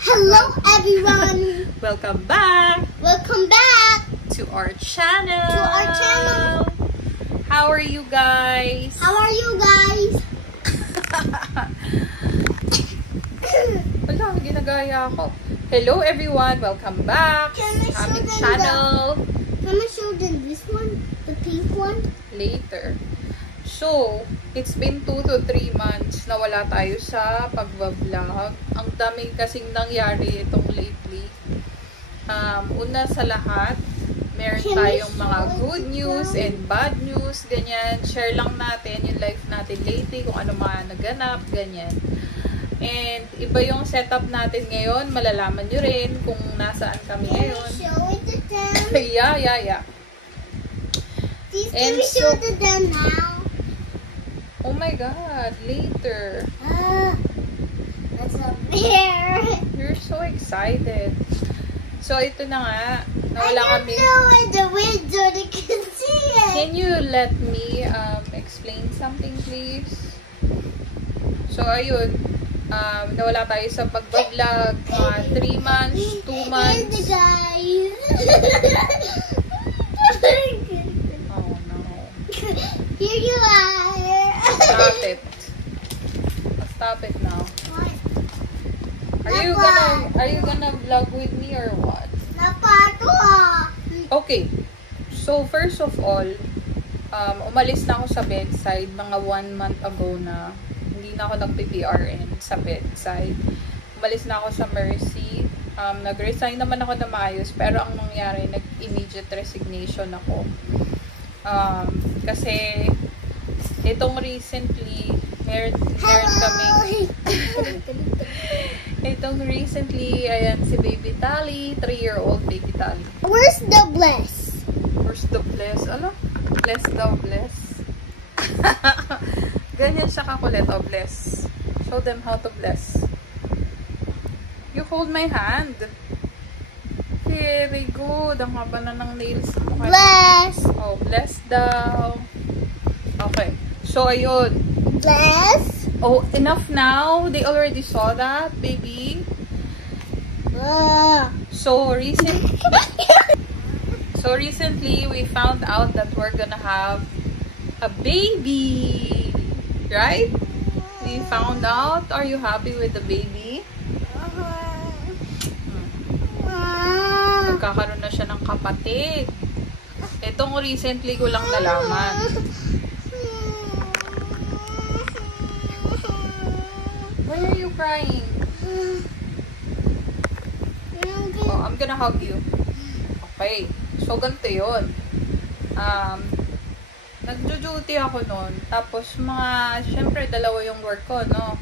Hello everyone! Welcome back Welcome back to our channel. How are you guys? How are you guys? Wala, ginagaya ako. Hello everyone, welcome back Can I sa aming show them channel. Can I show them this one? The pink one? Later. So, it's been 2 to 3 months na wala tayo sa pagbablog. Ang daming kasing nangyari itong lately. Una sa lahat, meron tayong mga good news and bad news, ganyan. Share lang natin yung life natin lately, kung ano mga naganap, ganyan. And iba yung setup natin ngayon. Malalaman nyo rin kung nasaan kami ngayon. Can we show it to them? Yeah. Please, And can we show so- it to them now? Oh my God, later. That's a bear. You're so excited. So, ito na nga. I Nawala don't kami. know in the window they can see it. Can you let me explain something, please? So, ayun. Nawala tayo sa pagbablog. Mga 3 months, 2 months. Here's the guys. Oh, no. Here you are. Stop it. Stop it now. What? Are you gonna vlog with me or what? Napato. Okay. So, first of all, umalis na ako sa bedside mga 1 month ago na. Hindi na ako nag-PRN sa bedside. Umalis na ako sa Mercy. Nag-resign naman ako na maayos, pero ang nangyari, nag-immediate resignation ako. Kasi, itong recently, meron kami. Itong recently, ayan, si Baby Tally, 3-year-old Baby Tally. Where's the bless? Where's the bless? Ano? Bless daw, bless. Ganyan siya kakulit, oh, bless. Show them how to bless. You hold my hand. Very good. Ang haba na ng nails mo. Bless. Oh, bless daw. Okay. So, ayun. Bless. Oh, enough now. They already saw that, baby. So, recently, we found out that we're gonna have a baby. Right? We found out. Are you happy with the baby? Magkakaroon na siya ng kapatid. Itong recently ko lang nalaman. Why are you crying? Oh, I'm gonna hug you. Okay. So, ganito yun. Nagjo-duty ako noon. Tapos, syempre, dalawa yung work ko, no?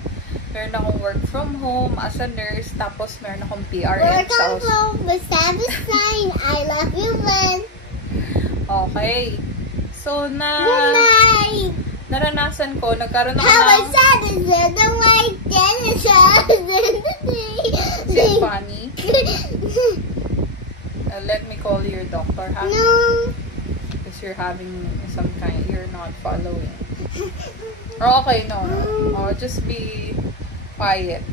Meron akong work from home as a nurse. Tapos, meron akong PRN sa Welcome home with Sabbath sign. I love you, man. Okay. So, Good night. naranasan ko, nagkaroon ako How ng... was Sabbath? The white Sabbath. Is it funny? Let me call your doctor, ha? No. Because you're having some kind... You're not following. Or okay, no. Oh, just be quiet.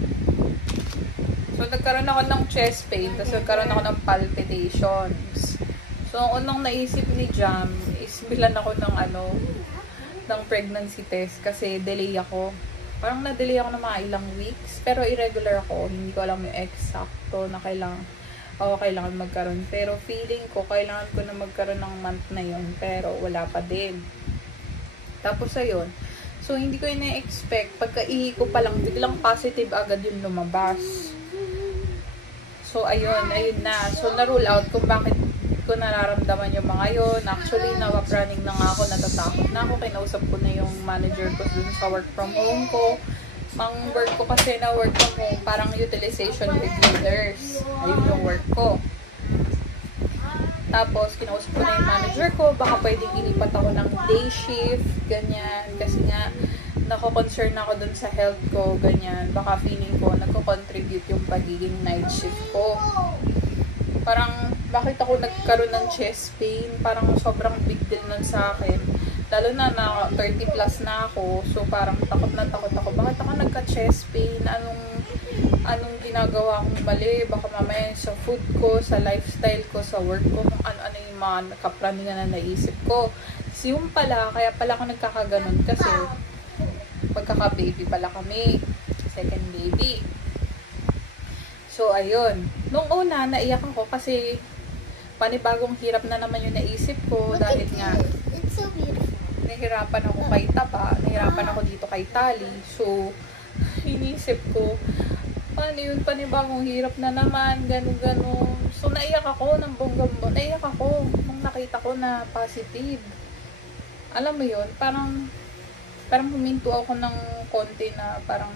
So, nagkaroon ako ng chest pain. Tapos, nagkaroon ako ng palpitations. So, ang unang naisip ni Jam is bilan ako ng ng pregnancy test kasi delay ako. Parang na-delay ako ng mga ilang weeks. Pero irregular ako. Hindi ko alam yung exacto na kailangan magkaroon. Pero feeling ko, kailangan ko na magkaroon ng month na yun. Pero wala pa din. Tapos ayun. So, hindi ko yun na-expect. Pagka-ihi ko pa lang, biglang positive agad yung lumabas. So, ayun na. So, na-rule out kung bakit ko nararamdaman yung mga yun. Actually, running na nga ako, natatakot na ako. Kinausap ko na yung manager ko dun sa work from home ko. Ang work ko kasi na work from home, parang utilization reviewers. Ayun yung work ko. Tapos, kinausap ko na yung manager ko, baka pwedeng ilipat ako ng day shift, ganyan. Kasi nga, nako-concern ako dun sa health ko, ganyan. Baka feeling ko, nagko-contribute yung pagiging night shift ko. Parang, bakit ako nagkaroon ng chest pain? Parang sobrang big deal nun sa akin. Lalo na 30 plus na ako. So, parang takot na takot ako. Bakit ako nagka-chest pain? anong ginagawa kong mali, baka mamaya sa food ko, sa lifestyle ko, sa work ko, kung ano-ano yung mga nakaplaningan na naisip ko. So, yung pala, kaya pala ako nagkakaganon kasi magkaka-baby pala kami. Second baby. So, ayun. Nung una, naiyak ako kasi panibagong hirap na naman yung naisip ko dahil nga It's so beautiful. nahirapan ako kay taba, nahirapan ako dito kay tali. So, inisip ko, paano yun, panibagong hirap na naman, gano'n. So, naiyak ako ng bongga-bongga. Naiyak ako nung nakita ko na positive. Alam mo yun, parang huminto ako ng konti na parang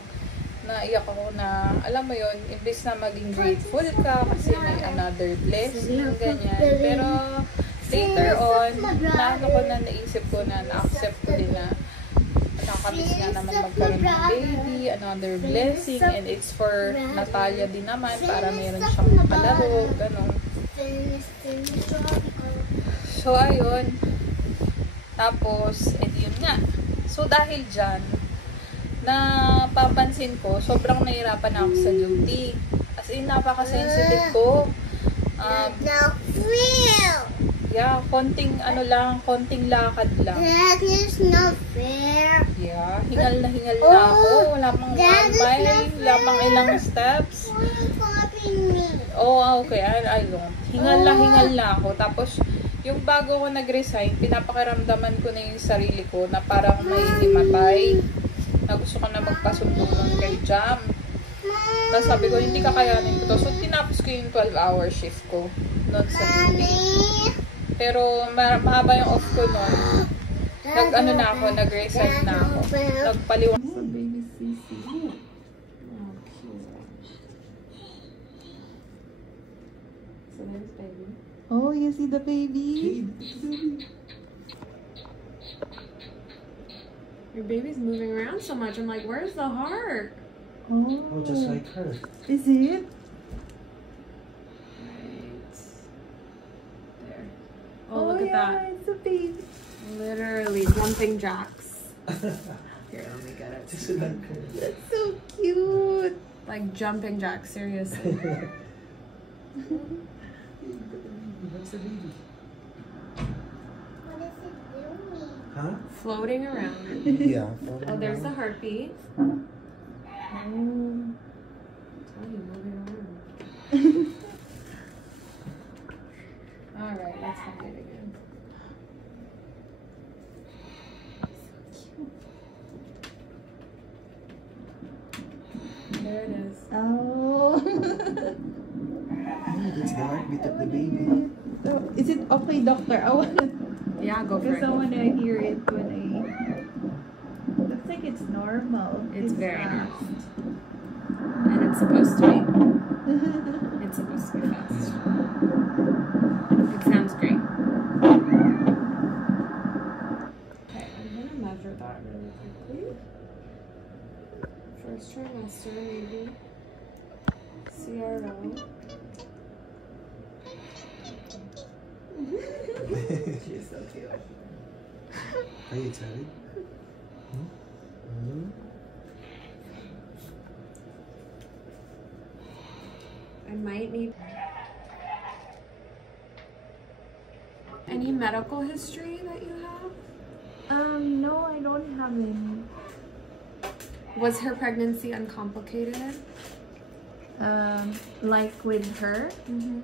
naiyak ako na, alam mo yun, imbes na maging grateful ka kasi may another blessing, ganyan. Pero, later on, naisip ko na na-accept ko din na nakakamiss nga naman magkaroon ng baby, another blessing, and it's for Natalia din naman para meron siyang makalaro, gano'n. So, ayun. Tapos, yun nga. So, dahil dyan, napapansin ko, sobrang nahirapan ako sa duty. As in, napaka-sensitive ko. Now, real. Yeah, konting lakad lang. That is not fair. Yeah, hingal na ako. Wala pang 1 mile, wala pang ilang steps. Why are you copying me? Oh, okay. I don't. Hingal na ako. Tapos, yung bago ko nag-resign, pinapakiramdaman ko na yung sarili ko na parang may himatay. Na gusto ko na magpasundo nun kay Jam. Tapos sabi ko, hindi kakayanin ko to. So, tinapos ko yung 12-hour shift ko nun sa duty. Pero, mahaba yung off ko nun. Nag-resign na ako. Nagpaliwan sa baby Sisi. Oh, cute. So, there's baby. Oh, you see the baby? Your baby's moving around so much. I'm like, where's the heart? Oh, just like her. Is it? Right. There. Oh, look at that. It's a baby. Literally jumping jacks. Here, let me get it. Just like her. That's so cute. Like jumping jacks, seriously. What's the baby? What is it doing? Huh? Floating around. Yeah. Oh, there's the heartbeat. Oh, you moving around. Alright, let's look at it again. There it is. Oh. That's the heartbeat of the baby. So, is it okay, doctor? I wanna, Yeah, go for because I it. wanna hear it when I. Looks like it's normal. It's very fast. normal. And it's supposed to be. It's supposed to be fast. It sounds great. Okay, I'm gonna measure that really quickly. First trimester, maybe. CRO. She's so cute. Are you excited? I might need. Any medical history that you have? No, I don't have any. Was her pregnancy uncomplicated? Like with her, Mm-hmm.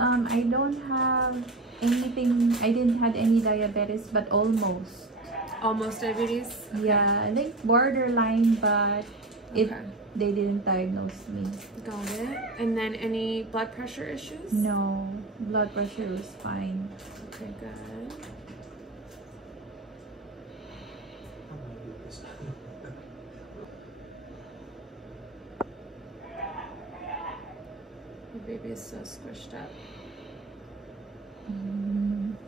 I don't have anything. I didn't have any diabetes, but almost. Almost diabetes? Yeah, I think borderline, but Okay. they didn't diagnose me. Got it. And then any blood pressure issues? No, blood pressure was fine. Okay, good. Your baby is so squished up. Mm.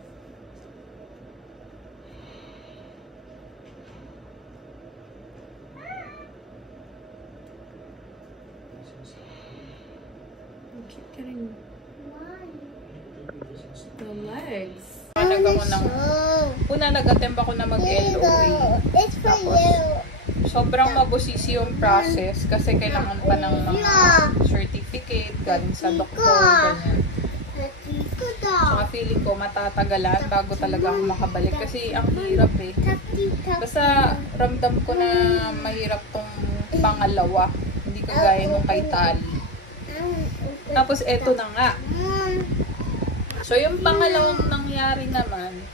You keep getting the legs. Nag ako ng, una nag-attempt ako na mag-LOA. It's for Tapos, you. sobrang mabusisi yung process kasi kailangan pa ng mga certificate galing sa doktor, ganyan. Saka feeling ko matatagalan bago talaga ako makabalik kasi ang hirap eh. Basta ramdam ko na mahirap tong pangalawa. Hindi kagaya nung kay Tali. Tapos eto na nga. So yung pangalawang nangyari naman,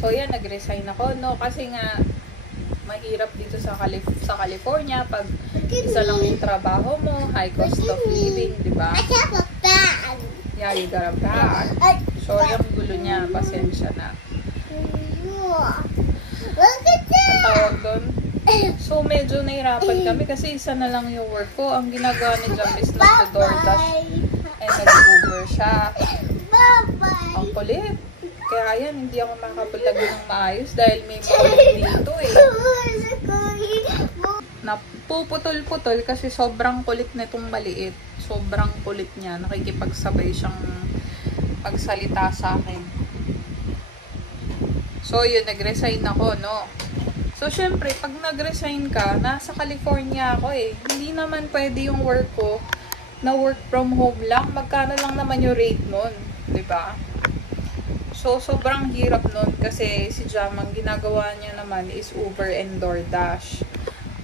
so yan, nag-resign ako, no? Kasi nga, mahirap dito sa California pag isa lang yung trabaho mo, high cost of living, di ba? Yeah, you got a bag. Sorry ang gulo niya, pasensya na. Ang tawag doon. So, medyo nahirapan kami kasi isa na lang yung work ko. Ang ginagawa ni Jam is nag-DoorDash ay nag-Uber siya. Ang kulit. Kaya yan, hindi ako makapalag ng maayos dahil may maulit dito eh. Napuputol-putol kasi sobrang kulit nitong maliit. Sobrang kulit niya. Nakikipagsabay siyang pagsalita sa akin. So yun, nag-resign ako, no? So syempre, pag nag-resign ka, nasa California ako eh. Hindi naman pwede yung work ko na work from home lang. Magkano lang naman yung rate nun, diba? So, sobrang hirap nun kasi si Jam, ang ginagawa niya naman is Uber and DoorDash.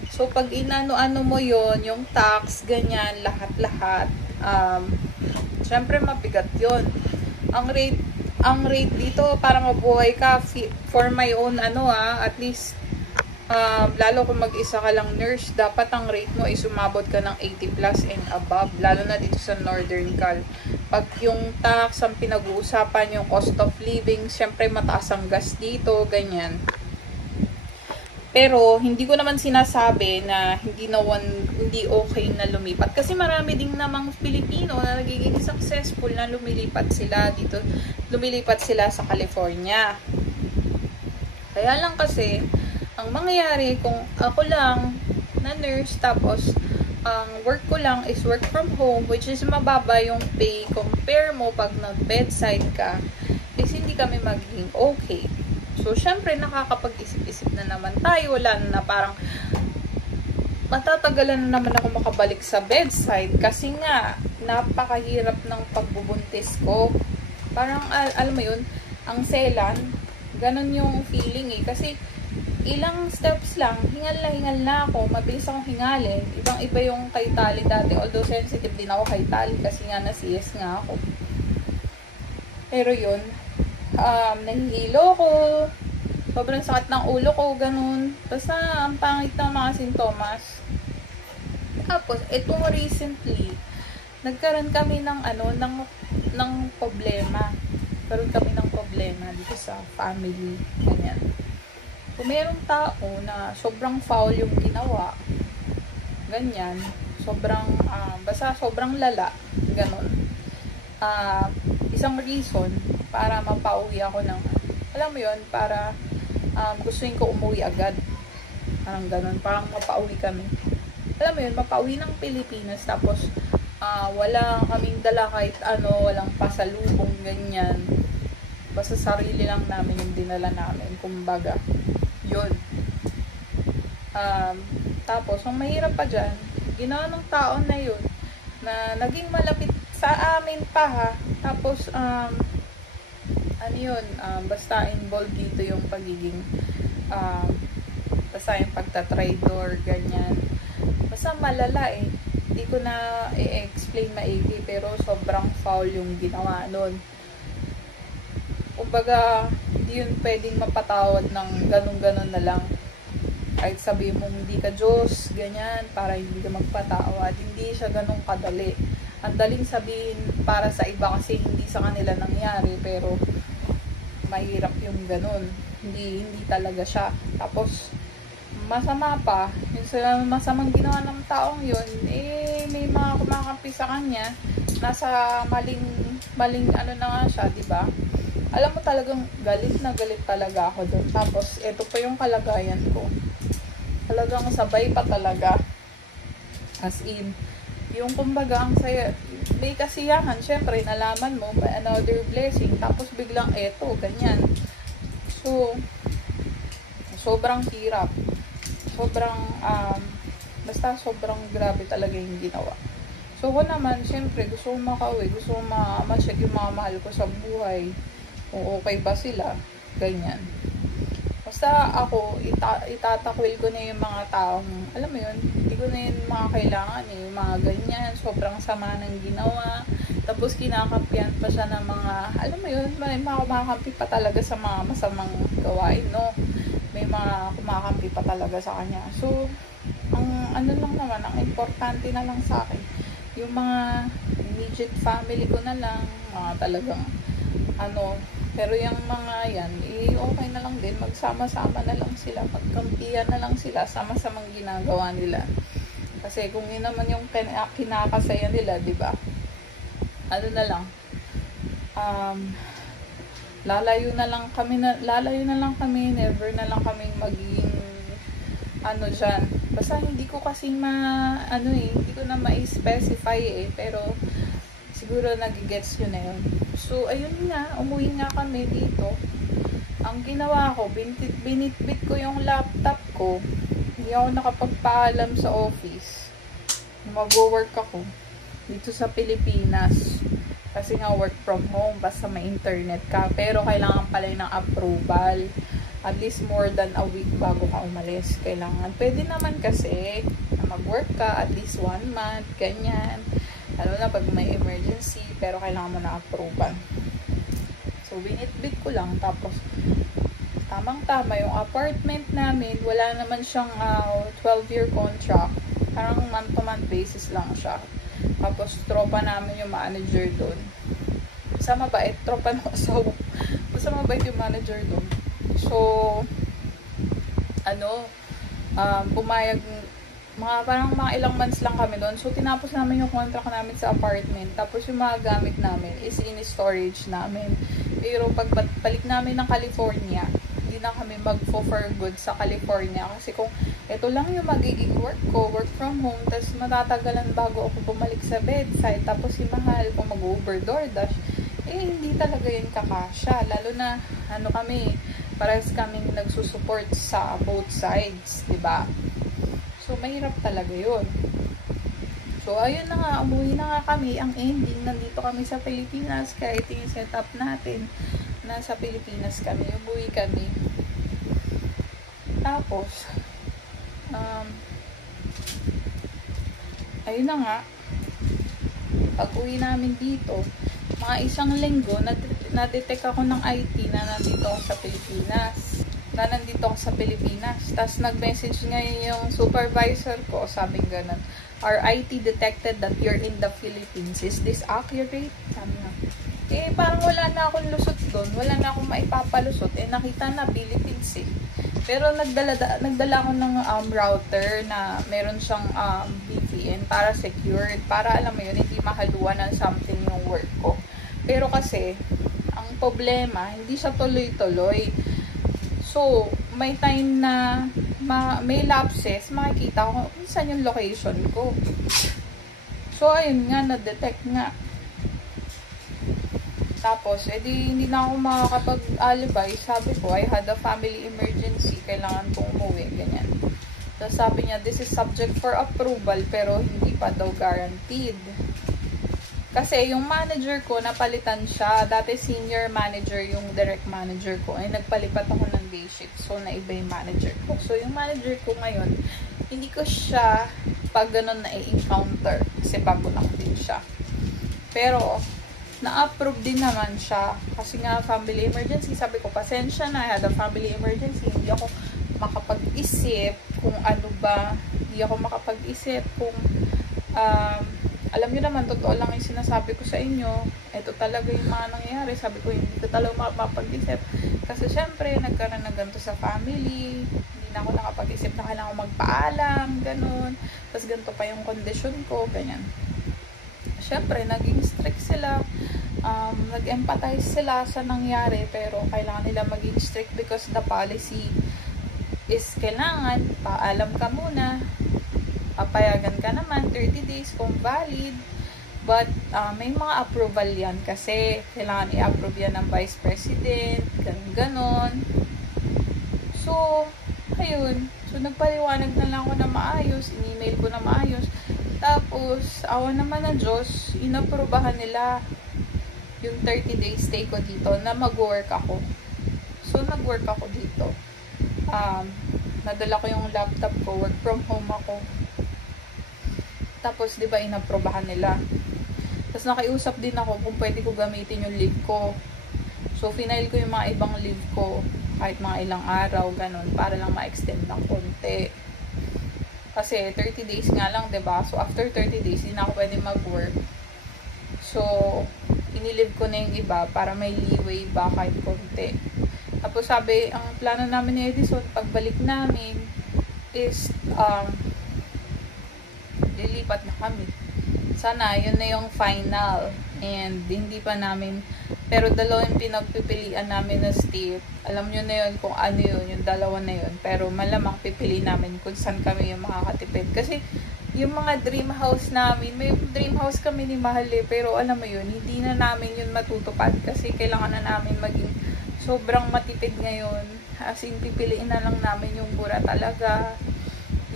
So, pag inano-ano mo yon, yung tax, ganyan, lahat-lahat, syempre mabigat yon. Ang rate dito, para mabuhay ka, for my own, at least, lalo kung mag-isa ka lang nurse, dapat ang rate mo is umabot ka ng 80 plus and above, lalo na dito sa Northern Cal. Pag yung tax ang pinag-uusapan, yung cost of living, syempre mataas ang gas dito, ganyan. Pero hindi ko naman sinasabi na hindi okay na lumipat kasi marami ding namang Pilipino na nagiging successful na lumilipat sila sa California. Kaya lang kasi ang mangyayari kung ako lang na nurse tapos ang work ko lang is work from home, which is mababa yung pay compare mo pag nag-bedside ka, is hindi kami magiging okay. So, syempre, nakakapag-isip-isip na naman tayo. Wala na parang matatagalan na naman ako makabalik sa bedside kasi nga, napakahirap ng pagbubuntis ko. Parang, alam mo yun, ang selan, ganun yung feeling eh. Kasi, ilang steps lang, hingal na ako, mabilis akong hingalin. Ibang-iba yung kay Tali dati, although sensitive din ako kay Tali kasi nga na-CS nga ako. Pero yun, nahihilo ko, sobrang sakit ng ulo ko, ganun. Basta, ang pangit ng mga sintomas. Tapos, itong recently, nagkaroon kami ng problema. Nagkaroon kami ng problema dito sa family, ganyan. Kung mayroong tao na sobrang foul yung ginawa, ganyan, basta sobrang lala, ganun. Isang reason para mapauwi ako ng, alam mo yun, para gustuin ko umuwi agad. Parang ganun, parang mapauwi kami. Alam mo yun, mapauwi ng Pilipinas, tapos wala kaming dala kahit walang pasalubong, ganyan. Basta sarili lang namin yung dinala namin, kumbaga. Yun. Tapos, ang mahirap pa dyan, ginawa ng tao na yun, na naging malapit sa amin pa ha. Tapos, basta involved dito yung pagiging, basta yung pagtatraidor, ganyan. Basta malala eh. Hindi ko na i-explain maigi, pero sobrang foul yung ginawa nun. Kumbaga, hindi yun pwedeng mapatawad ng ganun-ganun na lang. Kahit sabihin mong hindi ka Diyos, ganyan, para hindi ka magpatawad. Hindi siya ganun kadali. Ang daling sabihin para sa iba kasi hindi sa kanila nangyari, pero mahirap yung ganun. Hindi talaga siya. Tapos, masama pa, yung sa masamang ginawa ng taong yun, may mga kumakampi sa kanya, nasa maling na nga siya, diba? Alam mo talagang galit na galit talaga ako doon. Tapos, ito pa yung kalagayan ko. Talagang sabay pa talaga. As in, yung kumbaga, ang saya, may kasiyahan, syempre, nalaman mo, may another blessing. Tapos, biglang eto, ganyan. So, sobrang hirap. sobrang, basta sobrang grabe talaga yung ginawa. So, ko naman, syempre, gusto kong makauwi, gusto kong ma-check yung mga mahal ko sa buhay, kung okay ba sila, ganyan. Basta ako, itatakwil ko na yung mga taong, alam mo yun, hindi ko na yun mga kailangan eh, yung mga ganyan, sobrang sama ng ginawa, tapos kinakampihan pa siya ng mga, alam mo yun, may mga kumakampi pa talaga sa mga masamang gawain, no? May mga kumakampi pa talaga sa kanya. So, ang ano lang naman, ang importante na lang sa akin, yung mga immediate family ko na lang, mga talagang, pero yung mga yan, okay na lang din, magsama-sama na lang sila, magkampihan na lang sila, sama-samang ginagawa nila. Kasi kung yun naman yung kinakasaya nila, di ba? Ano na lang, lalayo na lang kami, never na lang kaming magiging dyan. Basta hindi ko kasi hindi ko na ma-specify pero siguro nagigets yun na yun. So, ayun nga, umuwi nga kami dito. Ang ginawa ko, binitbit ko yung laptop ko. Hindi ako nakapagpaalam sa office. Mag-work ako dito sa Pilipinas. Kasi nga work from home, basta may internet ka. Pero kailangan pala ng approval. At least more than a week bago ka umalis. Kailangan. Pwede naman kasi na mag-work ka at least 1 month, ganyan. Lalo na pag may emergency, pero kailangan mo na approval. So, binitbit ko lang. Tapos, tamang-tama yung apartment namin, wala naman siyang 12-year contract. Parang month-to-month basis lang siya. Tapos, tropa namin yung manager doon. Basta mabait. Tropa ng asawa. Basta mabait yung manager doon. So, pumayag, parang mga ilang months lang kami doon. So, tinapos namin yung contract namin sa apartment. Tapos, yung mga gamit namin is in storage namin. Pero, pag balik namin ng California, hindi na kami mag-for good sa California. Kasi kung ito lang yung magiging work ko, work from home, tapos matatagalan bago ako bumalik sa bedside. Tapos, si Mahal, kung mag-Uber, DoorDash, hindi talaga yun kakasya. Lalo na, kami, parehas kaming nagsusupport sa both sides, diba? So, mahirap talaga yun. So, ayun na nga, umuwi na nga kami. Ang ending, nandito kami sa Pilipinas. Kaya ito yung setup natin. Nasa Pilipinas kami. Umuwi kami. Tapos, ayun na nga. Pag uwi namin dito, mga 1 linggo, na-detect ako ng IT na nandito ako sa Pilipinas. Tapos nag-message ngayon yung supervisor ko, sabing ganun, our IT detected that you're in the Philippines. Is this accurate? Sabi nga. Parang wala na akong lusot doon. Wala na akong maipapalusot. Nakita na Philippines eh. Pero nagdala ako ng router na meron siyang VPN para secured. Para alam mo yun, hindi mahaluan ng something yung work ko. Pero kasi, ang problema, hindi siya tuloy-tuloy. So, may time na may lapses, makikita ko kung saan yung location ko. So, ayun nga, na-detect nga. Tapos, hindi na ako makakapag-alibay. Sabi ko, I had a family emergency. Kailangan kong umuwi, ganyan. So, sabi niya, this is subject for approval, pero hindi pa daw guaranteed. Kasi yung manager ko, napalitan siya. Dati senior manager, yung direct manager ko. Nagpalipat ako ng day shift. So, naiba yung manager ko. So, yung manager ko ngayon, hindi ko siya pag ganun na-encounter. Kasi bago lang din siya. Pero, na-approve din naman siya. Kasi nga, family emergency. Sabi ko, pasensya na. I had a family emergency. Hindi ako makapag-isip kung ano ba. Hindi ako makapag-isip kung alam nyo naman, totoo lang yung sinasabi ko sa inyo. Ito talaga yung mga nangyayari. Sabi ko, hindi ko talaga makapag-isip. Kasi syempre, nagkaroon na ganito sa family. Hindi na ako nakapag-isip na kailangan ko magpaalam, ganun. Tapos ganito pa yung condition ko, ganyan. Syempre, naging strict sila. Nag-empathize sila sa nangyari. Pero kailangan nila maging strict because the policy is kailangan, paalam ka muna. Papayagan ka naman, 30 days kung valid. But, may mga approval yan kasi kailangan i-approve yan ng Vice President, ganon. So, ayun. So, nagpaliwanag na lang ako na maayos. In-email ko na maayos. Tapos, awa naman ng Diyos, inaprobahan nila yung 30 days stay ko dito na mag-work ako. So, nag-work ako dito. Nadala ko yung laptop ko. Work from home ako. Tapos, di ba, inaprobahan nila. Tapos, nakiusap din ako kung pwede ko gamitin yung leave ko. So, final ko yung mga ibang leave ko. Kahit mga ilang araw, ganun. Para lang ma-extend ng konti. Kasi, 30 days nga lang, di ba? So, after 30 days, hindi na ako pwede mag-work. So, inilive ko na yung iba para may leeway ba kahit konti. Tapos, sabi, ang plano namin ni Edison, pagbalik namin, is, lilipat na kami. Sana, yun na yung final. And, hindi pa namin, pero dalawa yung pinagpipilian namin na state. Alam nyo na yun kung ano yun, yung dalawa na yun. Pero, malamang pipili namin kung saan kami yung makakatipid. Kasi, yung mga dream house namin, may dream house kami ni Mahal pero alam mo yun, hindi na namin yun matutupad. Kasi, kailangan na namin maging sobrang matipid ngayon. As in, pipiliin na lang namin yung mura talaga.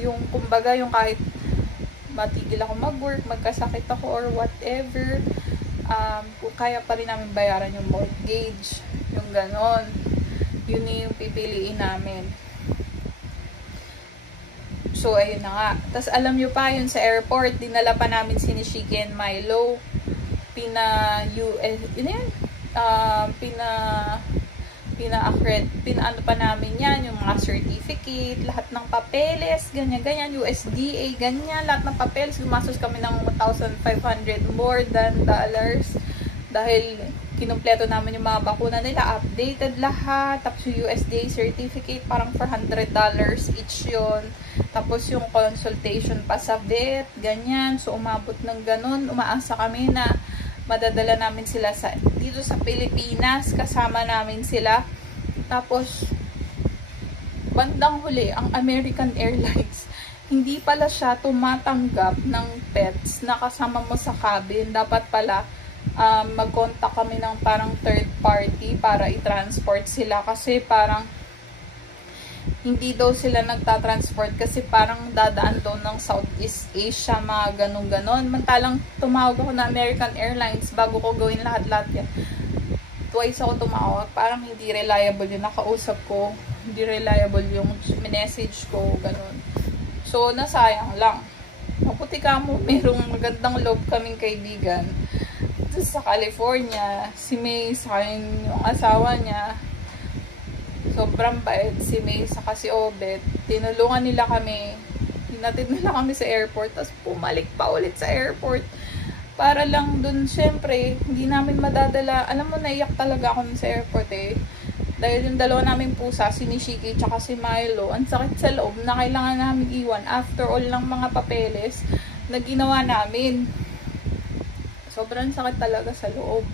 Yung, kumbaga, yung kahit matigil ako mag-work, magkasakit ako or whatever, kung kaya pa rin namin bayaran yung mortgage, yung ganon, yun yung pipiliin namin. So, ayun na nga. Tapos, alam nyo pa, yun sa airport, dinala pa namin si Nishiki and Milo, pinaano pa namin yan, yung mga certificate, lahat ng papeles, ganyan, USDA, ganyan, lahat ng papeles, gumastos kami ng 1,500 more than dollars, dahil kinumpleto namin yung mga bakuna nila, updated lahat, tapos yung USDA certificate, parang $400 each yon. Tapos yung consultation pa sa vet, ganyan, so umabot ng ganun, umaasa kami na madadala namin sila dito sa Pilipinas, kasama namin sila. Tapos, bandang huli, ang American Airlines, hindi pala siya tumatanggap ng pets na kasama mo sa cabin. Dapat pala, mag-contact kami ng parang third party para i-transport sila. Kasi parang, hindi daw sila nagtatransport kasi parang dadaan daw ng Southeast Asia, mga ganun-ganon. Mantalang tumawag ako na American Airlines bago ko gawin lahat-lahat yan. Twice ako tumawag, parang hindi reliable yung nakausap ko, hindi reliable yung message ko, ganun. So, nasayang lang. Mabuti ka mo, merong magandang loob kaming kaibigan. Sa California, si May, sa yung asawa niya, sobrang bait, si May, saka si Obet. Tinulungan nila kami, hinatid nila kami sa airport, tapos pumalik pa ulit sa airport. Para lang dun, syempre, hindi namin madadala. Alam mo, naiyak talaga ako sa airport eh. Dahil yung dalawa namin pusa, si Nishiki, tsaka si Milo, ang sakit sa loob na kailangan namin iwan after all ng mga papeles na ginawa namin. Sobrang sakit talaga sa loob.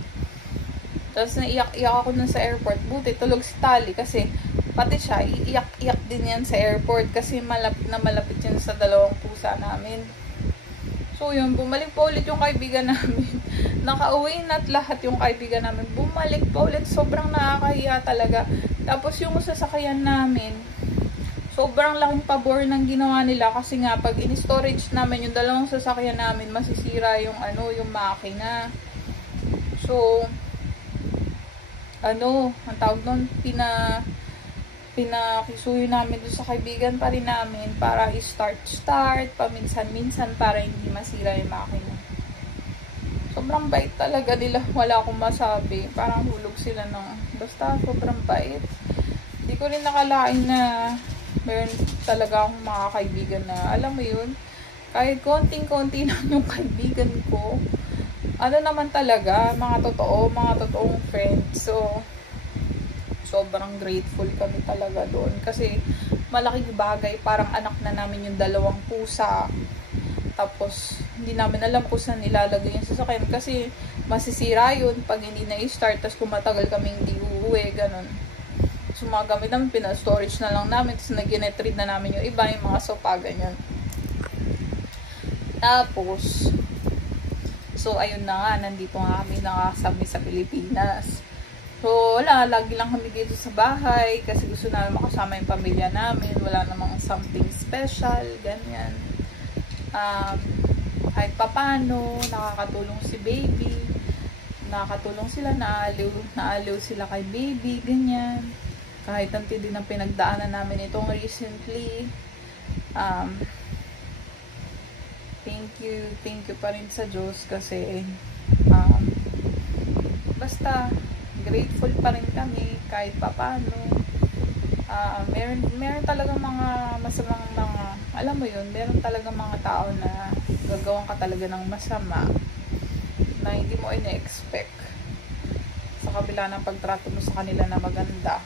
Tapos naiyak-iyak ako nun sa airport. Buti tulog si Tali kasi pati siya, iiyak-iyak din yan sa airport kasi malapit na malapit yun sa dalawang pusa namin. So yun, bumalik pa ulit yung kaibigan namin. Nakauwi na't lahat yung kaibigan namin. Bumalik pa ulit, sobrang nakakahiya talaga. Tapos yung sasakyan namin, sobrang laking pabor ng ginawa nila kasi nga pag in-storage namin yung dalawang sasakyan namin, masisira yung yung makina. So, ang tawag doon, pinakisuyo namin doon sa kaibigan pa rin namin para i-start, paminsan-minsan para hindi masira yung makina. Sobrang bait talaga nila, wala akong masabi. Parang hulog sila basta sobrang bait. Hindi ko rin nakalain na meron talaga akong mga kaibigan na, alam mo yun, kahit konting-konti lang yung kaibigan ko, naman talaga, mga totoong friends. So, sobrang grateful kami talaga doon. Kasi, malaking bagay, parang anak na namin yung dalawang pusa. Tapos, hindi namin alam kung saan nilalagay yung sasakyan. Kasi, masisira yun pag hindi na-start. Tapos, kung matagal kaming hindi uuwi, ganun. So, mga gamit namin, pina-storage na lang namin. Tapos, nag-retrieve na namin yung iba, yung mga sopa, ganyan. Tapos, so, ayun na nga, nandito nga kami nakasami sa Pilipinas. So, wala, lagi lang kami dito sa bahay kasi gusto namin makasama yung pamilya namin. Wala namang something special, ganyan. Kahit papano, nakakatulong si baby. Nakakatulong sila, naaliw sila kay baby, ganyan. Kahit ang tindi ng pinagdaanan namin itong recently. Thank you pa rin sa Diyos kasi basta grateful pa rin kami kahit papano. Meron talagang mga masamang mga, alam mo yun, meron talagang mga tao na gagawan ka talaga ng masama na hindi mo ina-expect sa kabila ng pagtrato mo sa kanila na maganda.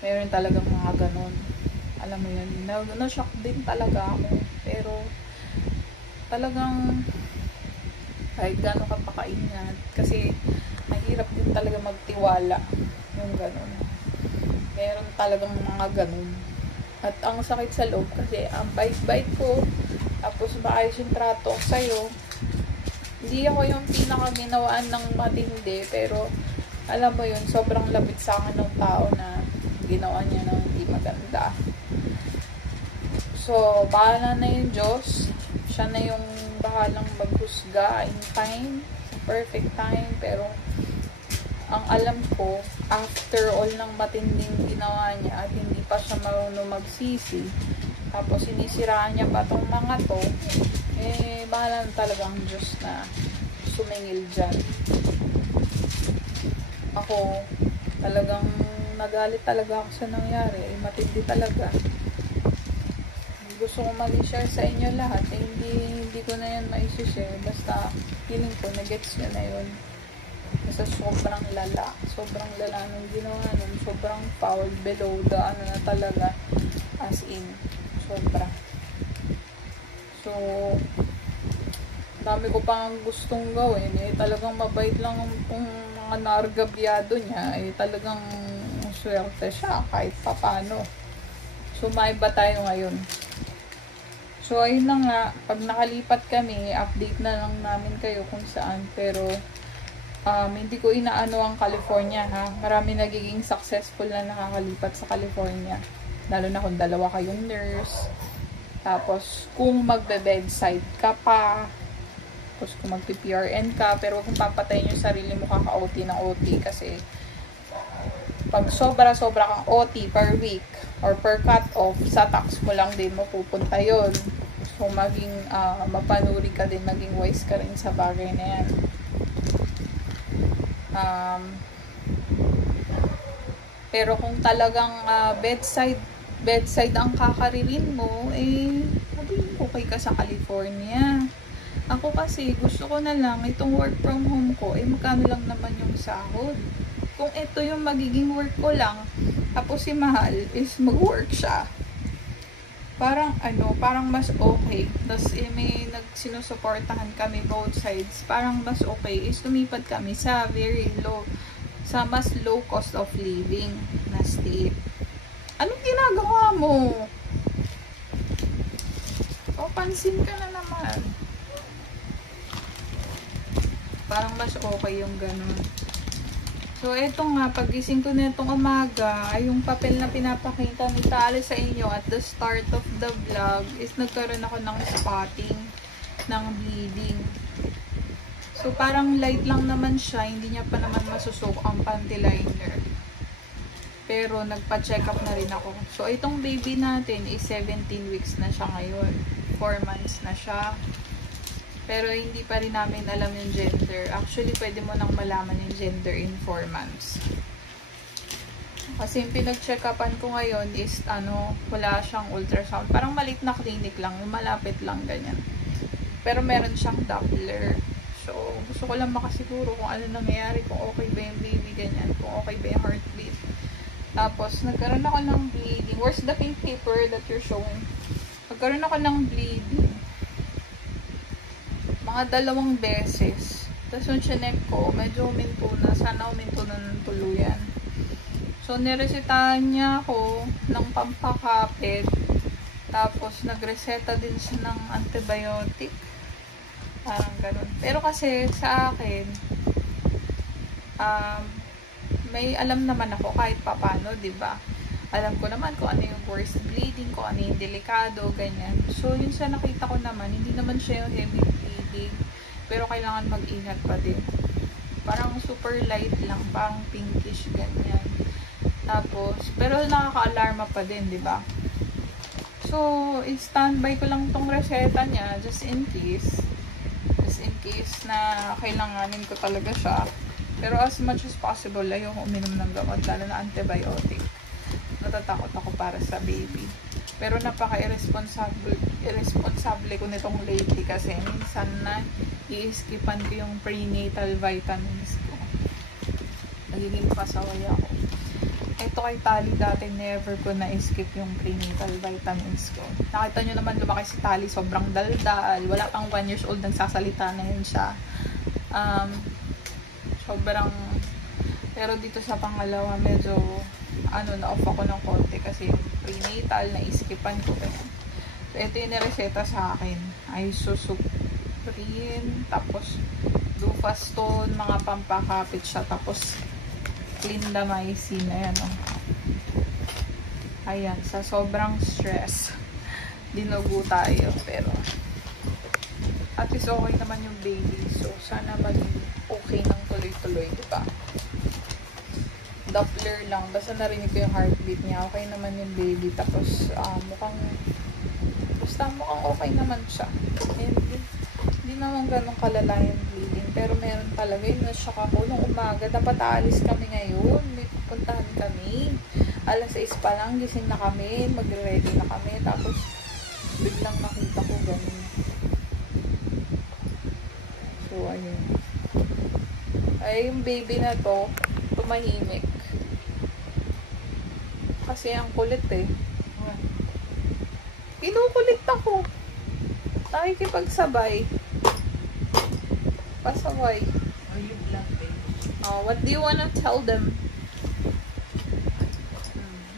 Meron talagang mga ganun, alam mo yun, na-shock din talaga ako, pero talagang kahit gano'n ka pakaingat kasi mahirap din talaga magtiwala yung ganun. Meron talagang mga ganun. At ang sakit sa loob kasi ang bait-bait ko, tapos maayos yung trato sa'yo. Hindi ako yung pinakaginawaan ng matindi, pero alam mo yun, sobrang lapit sa akin ng tao na ginawa niya ng hindi maganda. So, bahala na yung Diyos. Siya na yung bahalang maghusga in time, perfect time, pero ang alam ko, after all ng matinding ginawa niya at hindi pa siya marunong magsisi, tapos sinisiraan niya pa tong mga to, bahala na talaga ang Diyos na sumingil dyan. Ako, talagang nagalit talaga ako sa nangyari. Matindi talaga. Gusto kong mag-share sa inyo lahat. Hindi ko na yan ma-share. Basta, feeling ko, nag-gets nyo na yun. Basta sobrang lala. Sobrang lala nung ginawa nun. Sobrang foul. Below the ano na talaga. As in. Sobra. So, dami ko pang gustong gawin. Talagang mabait lang kung mga nargabyado niya. Talagang swerte siya. Kahit papano. So, maiba tayo ngayon. So, ayun na nga, pag nakalipat kami, update na lang namin kayo kung saan. Pero, hindi ko inaano ang California, ha. Marami nagiging successful na nakakalipat sa California. Lalo na kung dalawa kayong nurse. Tapos, kung magbe-bedside ka pa. Tapos, kung magpi-PRN ka. Pero, kung papatayin yung sarili mo, kaka-OT ng OT. Kasi, pag sobra-sobra kang OT per week, or per cut-off, sa tax mo lang din mapupunta yun. So, maging mapanuri ka din, maging wise ka rin sa bagay na yan. Pero kung talagang bedside ang kakaririn mo, maging okay ka sa California. Ako kasi, gusto ko na lang, itong work from home ko, magkano lang naman yung sahod. Kung ito yung magiging work ko lang, tapos si Mahal is mag-work siya. Parang mas okay. Tapos may sinusuportahan kami both sides. Parang mas okay is lumipat kami sa sa mas low cost of living na state. Anong ginagawa mo? O, pansin ka na naman. Parang mas okay yung ganun. So, eto nga, pagising ko na itong umaga, ay yung papel na pinapakita ni Tali sa inyo at the start of the vlog is nagkaroon ako ng spotting, ng bleeding. So, parang light lang naman siya, hindi niya pa naman masusok ang panty liner. Pero, nagpa-check up na rin ako. So, itong baby natin is 17 weeks na siya ngayon. 4 months na siya. Pero hindi pa rin namin alam yung gender. Actually, pwede mo nang malaman yung gender in 4 months. Kasi yung pinag-check-upan ko ngayon is, wala siyang ultrasound. Parang maliit na clinic lang, yung malapit lang, ganyan. Pero meron siyang Doppler. So, gusto ko lang makasiguro kung ano nangyayari, kung okay ba yung baby, ganyan. Kung okay ba yung heartbeat. Tapos, nagkaroon ako ng bleeding. Where's the pink paper that you're showing? Nagkaroon ako ng bleeding. Mga 2 beses. Tapos yung chinek ko, medyo huminto na. Sana huminto na ng tuluyan. So, niresetahan niya ako ng pampakapit. Tapos, nagreseta din siya ng antibiotic. Parang ganun. Pero kasi, sa akin, may alam naman ako kahit papano, diba? Alam ko naman kung ano yung worst bleeding, kung ano yung delikado, ganyan. So, yun sa nakita ko naman, hindi naman siya yung heavy bleeding, pero kailangan mag-ingat pa din. Parang super light lang, parang pinkish, ganyan. Tapos, pero nakaka-alarma pa din, diba? So, i-standby ko lang tong reseta niya, just in case na kailanganin ko talaga siya. Pero as much as possible, ayoko uminom ng gamot, lalo na antibiotic. Natatakot ako para sa baby. Pero irresponsible ko nitong lately kasi minsan na i-skipan ko yung prenatal vitamins ko. Nagiging pasaway ako. Ito kay Tali dati, never ko na-skip yung prenatal vitamins ko. Nakita nyo naman lumaki si Tali, sobrang daldal. Wala pang 1 years old, nagsasalita na yun siya. Sobrang, pero dito sa pangalawa, medyo, na-off ako ng konti kasi yung prenatal, na-skipan ko. So, ito yung nireseta sa akin. Isosuprin, tapos Dufaston, mga pampakapit siya, tapos clindamycin, ayan o. Ayan, sa sobrang stress, dinugo tayo, pero at least okay naman yung baby, so sana maging okay ng tuloy-tuloy, diba? Doppler lang, basta narinig ko yung heartbeat niya, okay naman yung baby, tapos mukhang okay naman siya, and hindi naman ganun kalala yung bleeding, pero meron talaga yun. Na-shock ako nung umaga, dapat aalis kami ngayon, may pupuntahan kami, alas 6 pa lang, gising na kami, magre-ready na kami, tapos biglang nakita ko ganun. So ayun, ay yung baby na to tumahimik kasi ang kulit eh. Kinukulit ako, nakikipagsabay, pasaway. What do you wanna tell them?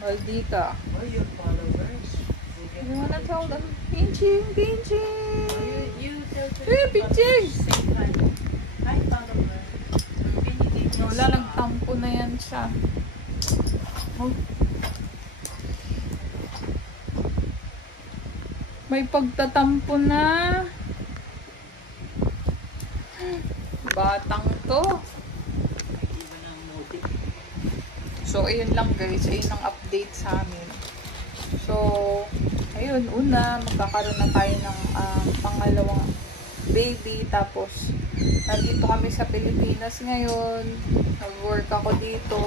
Maldita. What are your followers? What do you wanna tell them? Pinching, pinching. You tell them. Pinching. Same time. Hi, follower. Wala, nagtampo na yan siya. Oh. May pagtatampo na. Batang to. So, ayun lang guys. Ayun ang update sa amin. So, ayun. Una, magkakaroon na tayo ng pangalawang baby. Tapos, nandito kami sa Pilipinas ngayon. Nag-work ako dito.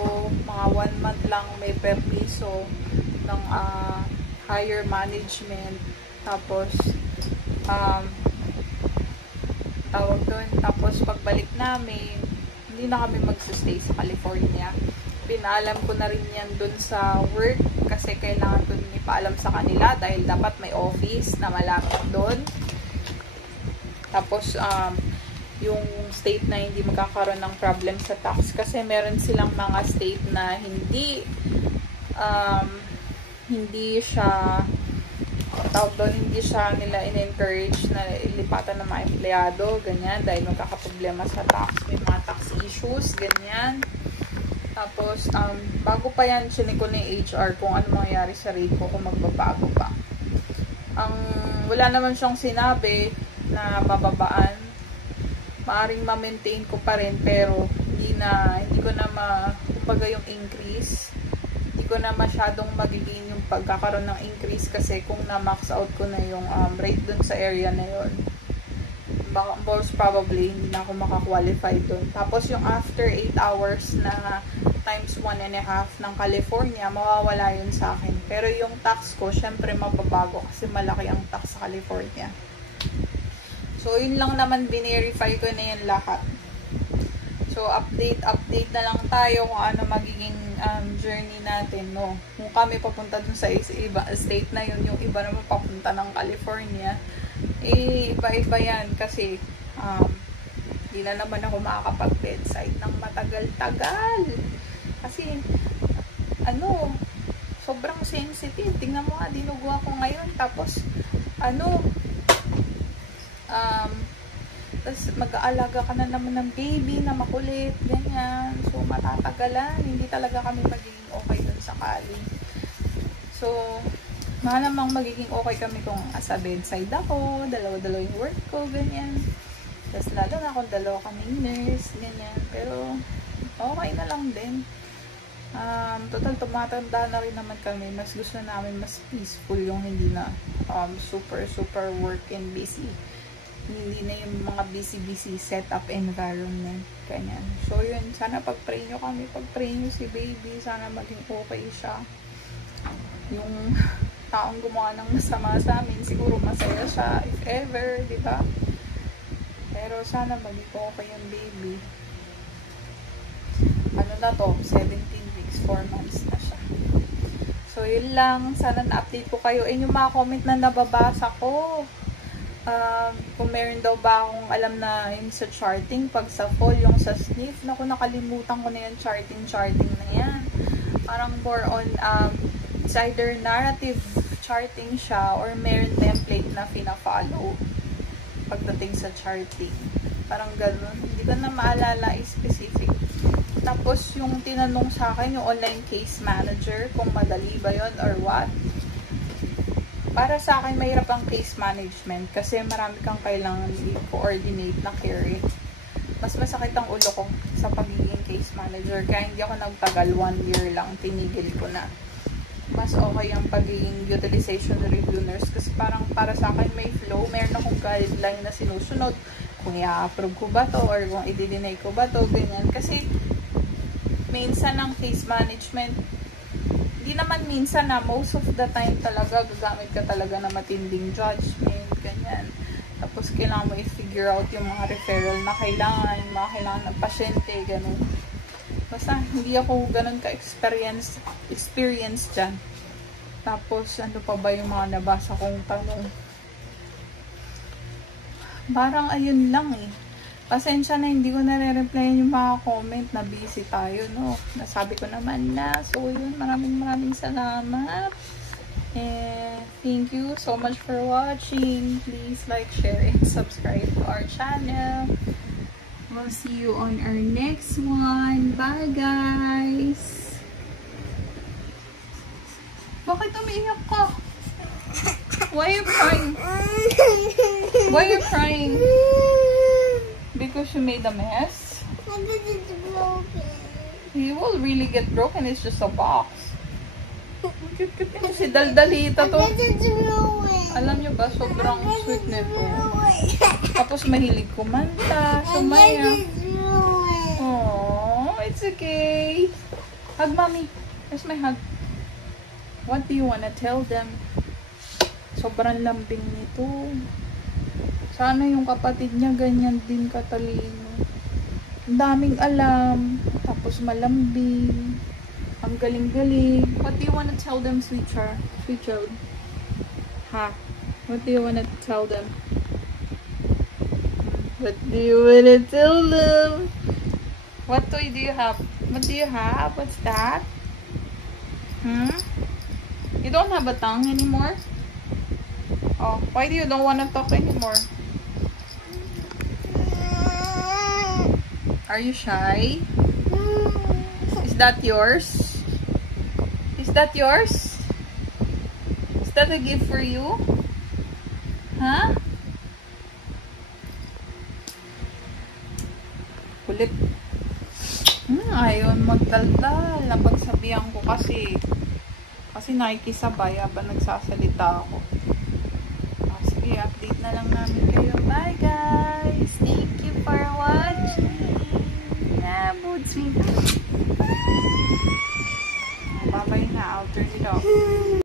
Mga 1 month lang may permiso ng higher management. Tapos, tawag doon. Tapos, pagbalik namin, hindi na kami magsustay sa California. Pinaalam ko na rin yan doon sa work kasi kailangan doon ipaalam sa kanila dahil dapat may office na malapit doon. Tapos, yung state na hindi magkakaroon ng problem sa tax kasi meron silang mga state na hindi siya tawag doon, hindi siya nila in-encourage na ilipatan ng mga empleyado, ganyan, dahil magkakaproblema sa tax, may mga tax issues, ganyan. Tapos, bago pa yan, chinik ko na yung HR kung ano mangyayari sa rate ko, kung magbabago pa. Wala naman siyang sinabi na bababaan. Maaring ma-maintain ko pa rin, pero hindi ko na kumbaga yung increase. Hindi ko na masyadong magiging yung pagkakaroon ng increase kasi kung na-max out ko na yung rate dun sa area na yun. Most probably, hindi na ako makakwalify dun. Tapos yung after 8 hours na times 1.5 ng California, mawawala yun sa akin. Pero yung tax ko, syempre mababago kasi malaki ang tax sa California. So, yun lang naman, binirify ko na yan lahat. So, update na lang tayo kung ano magiging journey natin, no? Kung kami papunta dun sa iba state na yun, yung iba naman papunta ng California, iba-iba yan kasi hindi na naman ako makakapag-bedside ng matagal-tagal. Kasi, sobrang sensitive. Tingnan mo nga, dinugo ako ngayon. Tapos, Tapos mag-aalaga ka na naman ng baby na makulit, ganyan. So, matatagalan. Hindi talaga kami magiging okay dun sakali. So, malamang magiging okay kami kung asa bedside ako, dalawa-dalawa yung work ko, ganyan. Tapos lalo na kung dalawa kaming nurse, ganyan. Pero, okay na lang din. Total, tumatanda na rin naman kami. Mas gusto namin mas peaceful yung hindi na super work and busy. Hindi na yung mga busy setup environment. Ganyan. So, yun. Sana pag-pray nyo kami. Pag-pray nyo si baby. Sana maging okay siya. Yung taong gumawa ng masama sa amin, siguro masaya siya, if ever, di ba? Pero sana maging okay yung baby. Ano na to? 17 weeks, 4 months na siya. So, yun lang. Sana na-update ko kayo. Yung mga comment na nababasa ko, kung meron daw ba akong alam na yung sa charting, pag sa fall, yung sa sniff, naku, nakalimutan ko na yung charting na yan. Parang more on, it's either narrative charting siya or meron template na pina-follow pagdating sa charting. Parang ganun. Hindi ko na maalala specific. Tapos, yung tinanong sa akin, yung online case manager, kung madali ba yun or what. Para sa akin, mahirap ang case management kasi marami kang kailangan i-coordinate na care. Mas masakit ang ulo ko sa pagiging case manager. Kaya hindi ako nagtagal, 1 year lang, tinigil ko na. Mas okay ang pagiging utilization review nurse kasi parang para sa akin may flow, meron akong guideline na sinusunod kung i-approve ko ba to or kung i-deny ko ba to, ganyan. Kasi minsan ang case management, hindi naman minsan na, most of the time talaga gagamit ka talaga na matinding judgment, ganyan. Tapos kailangan mo i-figure out yung mga referral na kailangan, yung mga kailangan ng pasyente, ganun. Basta, hindi ako ganun ka-experience dyan. Tapos, ano pa ba yung mga nabasa kong tanong? Parang, ayun lang eh. Pasensya na, hindi ko nare-replyan yung mga comment na busy tayo, no? Nasabi ko naman na. So, yun, maraming salamat. And, thank you so much for watching. Please like, share, and subscribe to our channel. We'll see you on our next one. Bye, guys! Bakit umiiyak ka? Why are you crying? Why are you crying? Because you made a mess? It's broken. He will really get broken. It's just a box. Cute-cute yun. Si Daldalita to. It's ruined. Alam nyo ba, sobrang sweet nito. Tapos mahilig kumanta. Sumaya. Aww, it's okay. Hug mommy. Where's my hug? What do you wanna tell them? Sobrang lambing nito. Sana yung kapatid niya ganyan din katalino. Ang daming alam. Tapos malambing. Ang galing-galing. What do you wanna tell them, sweet child? Sweet child. Ha? What do you wanna tell them? What do you wanna tell them? What toy do you have? What do you have? What's that? You don't have a tongue anymore? Oh, why do you don't wanna talk anymore? Are you shy? Is that yours? Is that yours? Is that a gift for you? Huh? Kulit. Ayaw magdaldal. Napagsabihan ko kasi nakikisabay habang nagsasalita ako. Sige, update na lang namin kayo. Bye, guys! Thank you for watching. Yeah, Bootsy. Bye-bye na. I'll turn it off.